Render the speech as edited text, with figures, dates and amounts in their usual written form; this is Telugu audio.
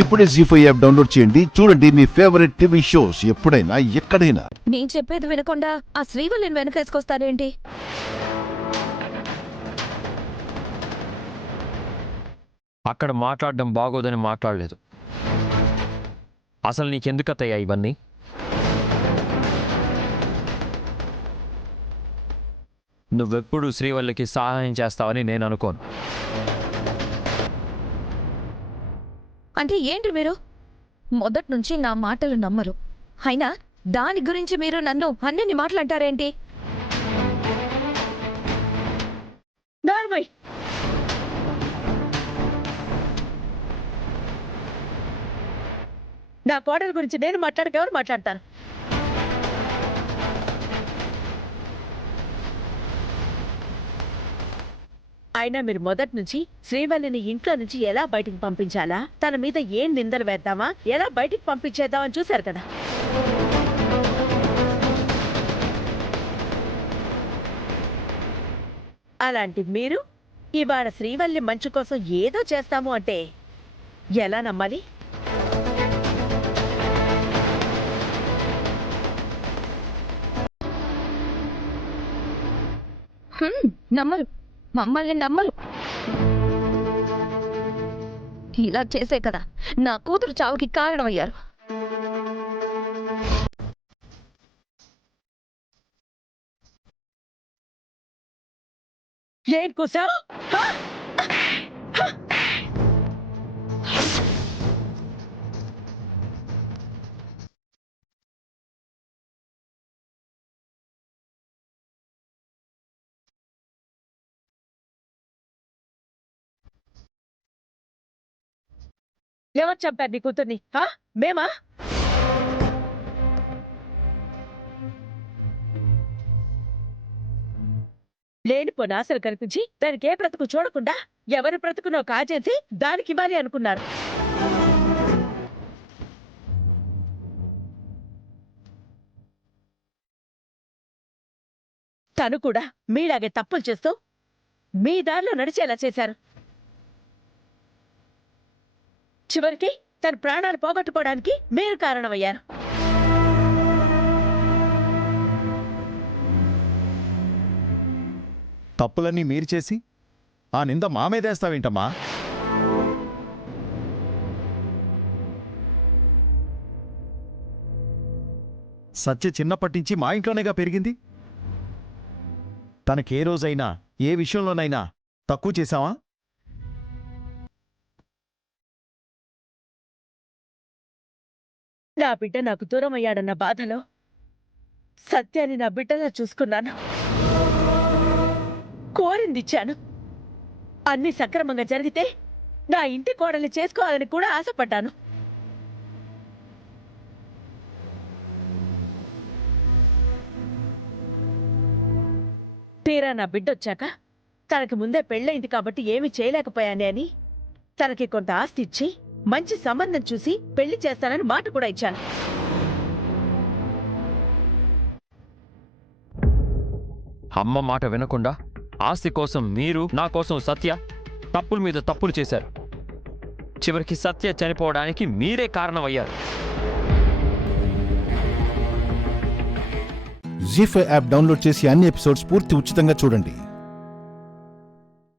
ఇప్పుడే జీ5 యాప్ డౌన్లోడ్ చేయండి. చూడండి మీ ఫేవరెట్ టీవీ షోస్ ఎప్పుడైనా ఎక్కడైనా. నేను చెప్పేది వినకుండా ఆ శ్రీవల్లిని వెనకేసుకొస్తారేంటి? అక్కడ మాట్లాడడం బాగోదని మాట్లాడలేదు. అసలు నీకెందుకత్తయ్యా ఇవన్నీ? నువ్వెప్పుడు శ్రీవల్లికి సహాయం చేస్తావని నేను అనుకోను. అంటే ఏంటి మీరు? మొదటి నుంచి నా మాటలు నమ్మరు. అయినా దాని గురించి మీరు నన్ను అన్ని మాటలంటారేంటి? నా కోడల గురించి నేను మాట్లాడకేమని మాట్లాడతాను. అయినా మీరు మొదటి నుంచి శ్రీవల్లిని ఇంట్లో నుంచి ఎలా బయటికి పంపించాలా, తన మీద ఏం నిందలు వేద్దామా, ఎలా బయటికి పంపించేద్దామని చూశారు కదా. అలాంటి మీరు ఇవాళ శ్రీవల్లి మంచు కోసం ఏదో చేస్తాము అంటే ఎలా నమ్మాలి? నమ్మరు, మమ్మల్ని నమ్మరు. ఇలా చేసే కదా నా కూతురు చావుకి కారణమయ్యారు. ఏం కూసావు? ఎవరు చంపారు నీ కూతుర్ని? మేమా? లేనిపోని ఆశలు కల్పించి దానికి ఏ బ్రతుకు చూడకుండా ఎవరి బ్రతుకునో కాజేసి దానికి ఇవ్వాలి అనుకున్నారు. తను కూడా మీలాగే తప్పులు చేస్తూ మీ దారిలో నడిచేలా చేశారు. చివరికి తన ప్రాణాలు పోగొట్టుకోవడానికి మీరు కారణమయ్యారు. తప్పులన్నీ మీరు చేసి ఆ నింద మా మీదేస్తావేంటమ్మా? సత్య చిన్నప్పటి నుంచి మా ఇంట్లోనేగా పెరిగింది. తనకే రోజైనా ఏ విషయంలోనైనా తక్కువ చేశావా? నా బిడ్డ నాకు దూరం అయ్యాడన్న బాధలో సత్యాన్ని నా బిడ్డలా చూసుకున్నాను. కోరిందిచ్చాను. అన్ని సక్రమంగా జరిగితే నా ఇంటి కోడల్ని చేసుకోవాలని కూడా ఆశపడ్డాను. తీరా నా బిడ్డొచ్చాక తనకి ముందే పెళ్ళయింది కాబట్టి ఏమీ చేయలేకపోయానే అని తనకి కొంత ఆస్తి ఇచ్చి మంచి సంబంధం చూసి పెళ్లి చేస్తానని మాట కూడా ఇచ్చాను. అమ్మ మాట వినకుండా ఆస్తి కోసం మీరు, నా కోసం సత్య తప్పుల మీద తప్పులు చేశారు. చివరికి సత్య చనిపోవడానికి మీరే కారణమయ్యారు. జీ5 యాప్ డౌన్లోడ్ చేసి అన్ని ఎపిసోడ్స్ పూర్తి ఉచితంగా చూడండి.